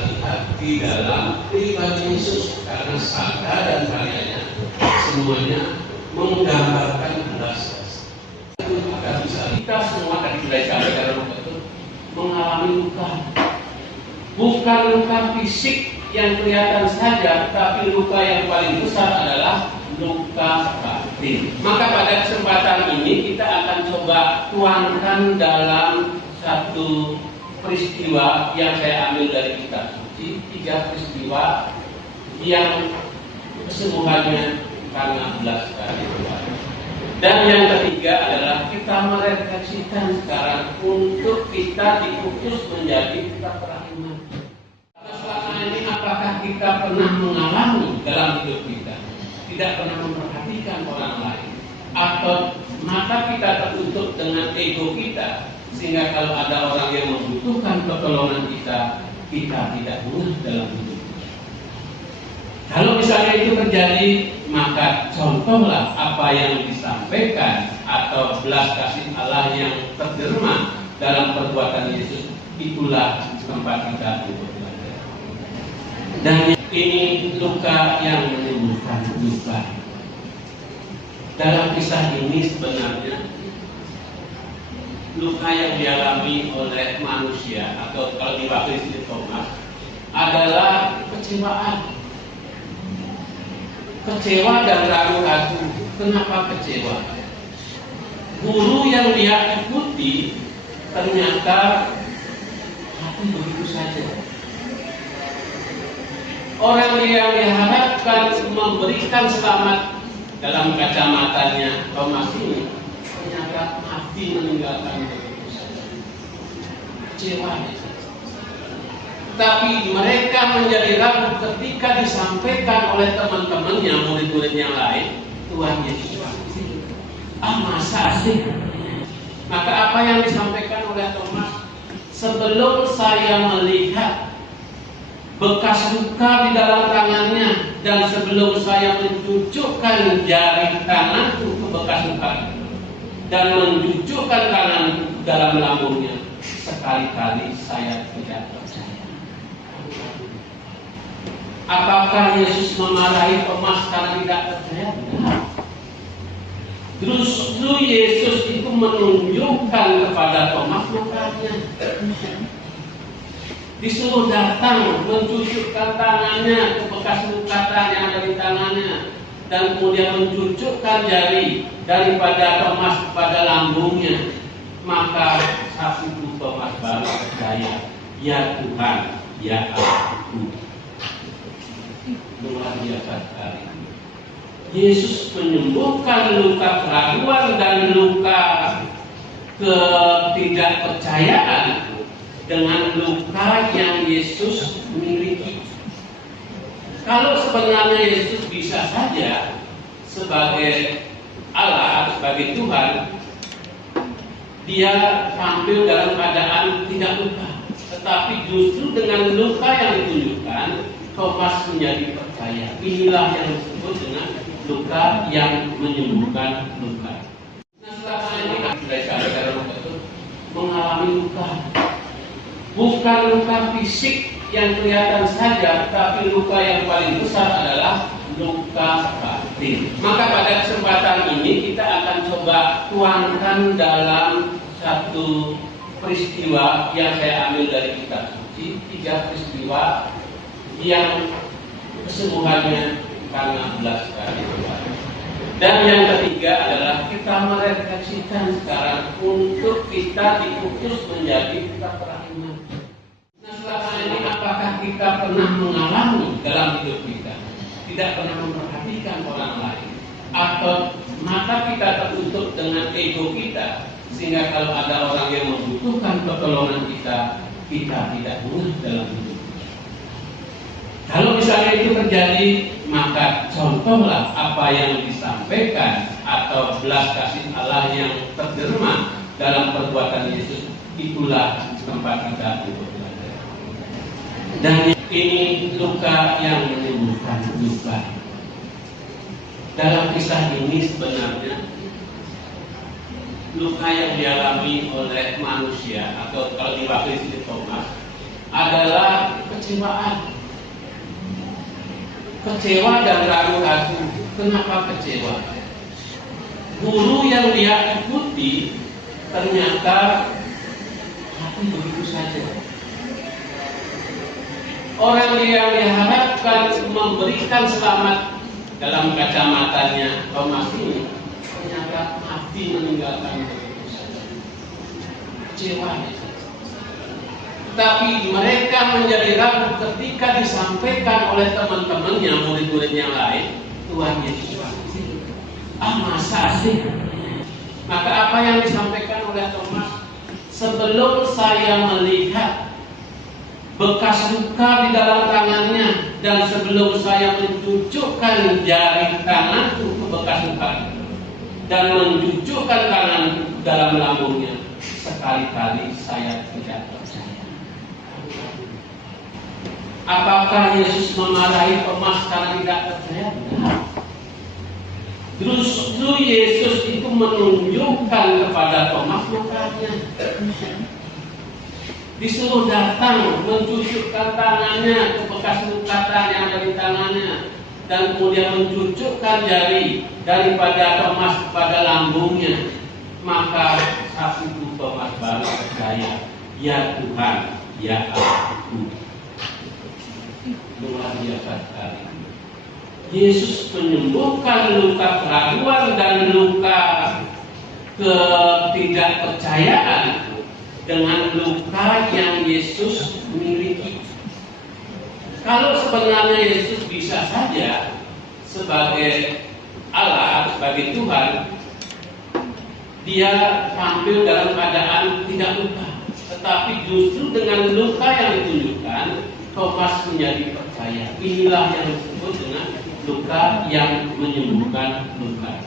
bisa lihat di dalam pribadi Yesus, karena sabda dan karyanya semuanya menggambarkan belas kasih. Kita bisa, kita semua dari gereja betul mengalami luka, bukan luka fisik yang kelihatan saja, tapi luka yang paling besar adalah luka batin. Maka pada kesempatan ini kita akan coba tuangkan dalam satu peristiwa yang saya ambil dari kitab suci, 3 peristiwa yang kesemuanya karena belas kasihan. Dan yang ketiga adalah kita merefleksikan sekarang untuk kita dikutus menjadi kita beriman. Selama ini apakah kita pernah mengalami dalam hidup kita tidak pernah memperhatikan orang lain, atau mata kita tertutup dengan ego kita, sehingga kalau ada orang yang membutuhkan pertolongan kita, kita tidak mudah dalam hidup. Kalau misalnya itu terjadi, maka contohlah apa yang disampaikan atau belas kasih Allah yang terderma dalam perbuatan Yesus, itulah tempat kita untuk belajar. Dan ini luka yang menimbulkan luka. Dalam kisah ini sebenarnya luka yang dialami oleh manusia, atau kalau diwakili Thomas, adalah kecewaan. Kecewa dan ragu-ragu. Kenapa kecewa? Guru yang dia ikuti ternyata mati begitu saja. Orang yang diharapkan memberikan selamat dalam kacamatanya Thomas ini ternyata mati meninggalkan begitu saja. Kecewa. Tapi mereka menjadi ragu ketika disampaikan oleh teman-temannya, murid-murid yang lain, Tuhan Yesus pasti. Masa sih? Maka apa yang disampaikan oleh Thomas, sebelum saya melihat bekas luka di dalam tangannya, dan sebelum saya mencucukkan jari tanganku ke bekas luka itu, dan mencucukkan tanganku dalam lambungnya, sekali-kali saya tidak percaya. Apakah Yesus memarahi Thomas karena tidak percaya? Justru Yesus itu menunjukkan kepada Thomas lukanya. Disuruh datang mencucukkan tangannya ke bekas luka yang ada di tangannya, dan kemudian mencucukkan jari daripada Thomas kepada lambungnya. Maka saat itu Thomas baru percaya, ya Tuhan, ya aku. Luar biasa sekali. Yesus menyembuhkan luka keraguan dan luka ketidakpercayaan dengan luka yang Yesus miliki. Kalau sebenarnya Yesus bisa saja sebagai Allah, sebagai Tuhan, dia tampil dalam keadaan tidak luka. Tetapi justru dengan luka yang ditunjukkan, Thomas menjadi percaya. Inilah yang disebut dengan luka yang menyembuhkan luka. Nah, selama ini mereka mengalami luka, bukan luka fisik yang kelihatan saja, tapi luka yang paling besar adalah luka batin. Maka pada kesempatan ini kita akan coba tuangkan dalam satu peristiwa yang saya ambil dari kitab suci, 3 peristiwa yang kesemuanya karena belas kasihan. Dan yang ketiga adalah kita merefleksikan sekarang untuk kita dikutus menjadi kita beriman. Nah, selama ini apakah kita pernah mengalami dalam hidup kita tidak pernah memperhatikan orang lain, atau mata kita tertutup dengan ego kita, sehingga kalau ada orang yang membutuhkan pertolongan kita, kita tidak mudah dalam hidup. Kalau misalnya itu terjadi, maka contohlah apa yang disampaikan atau belas kasih Allah yang terderma dalam perbuatan Yesus, itulah tempat kita untuk belajar. Dan ini luka yang menimbulkan luka. Dalam kisah ini sebenarnya luka yang dialami oleh manusia, atau kalau diwakili Thomas, adalah kecewaan. kekecewaan. Kecewa dan ragu-ragu. Kenapa kecewa? Guru yang dia ikuti ternyata mati begitu saja. Orang yang diharapkan memberikan selamat dalam kacamatanya Thomas ini ternyata mati meninggalkan begitu saja. Kecewa. Tapi mereka menjadi ragu ketika disampaikan oleh teman-temannya, murid-murid yang lain, Tuhan Yesus mati. Masa sih? Maka apa yang disampaikan oleh Thomas, sebelum saya melihat bekas luka di dalam tangannya dan sebelum saya mencucukkan jari tanganku ke bekas luka dan mencucukkan tanganku dalam lambungnya, sekali-kali saya tidak percaya. Apakah Yesus memarahi Thomas karena tidak percaya? Justru Yesus itu menunjukkan kepada Thomas mukanya. Disuruh datang mencucukkan tangannya ke bekas luka yang ada di tangannya dan kemudian mencucukkan jari daripada Thomas kepada lambungnya. Maka saat itu Thomas baru percaya, ya Tuhan, ya Allahku. Luar biasa sekali. Yesus menyembuhkan luka keraguan dan luka ketidakpercayaan dengan luka yang Yesus miliki. Kalau sebenarnya Yesus bisa saja sebagai Allah, sebagai Tuhan, dia tampil dalam keadaan tidak luka. Tetapi justru dengan luka yang ditunjukkan, Thomas menjadi percaya. Inilah yang disebut dengan luka yang menyembuhkan luka.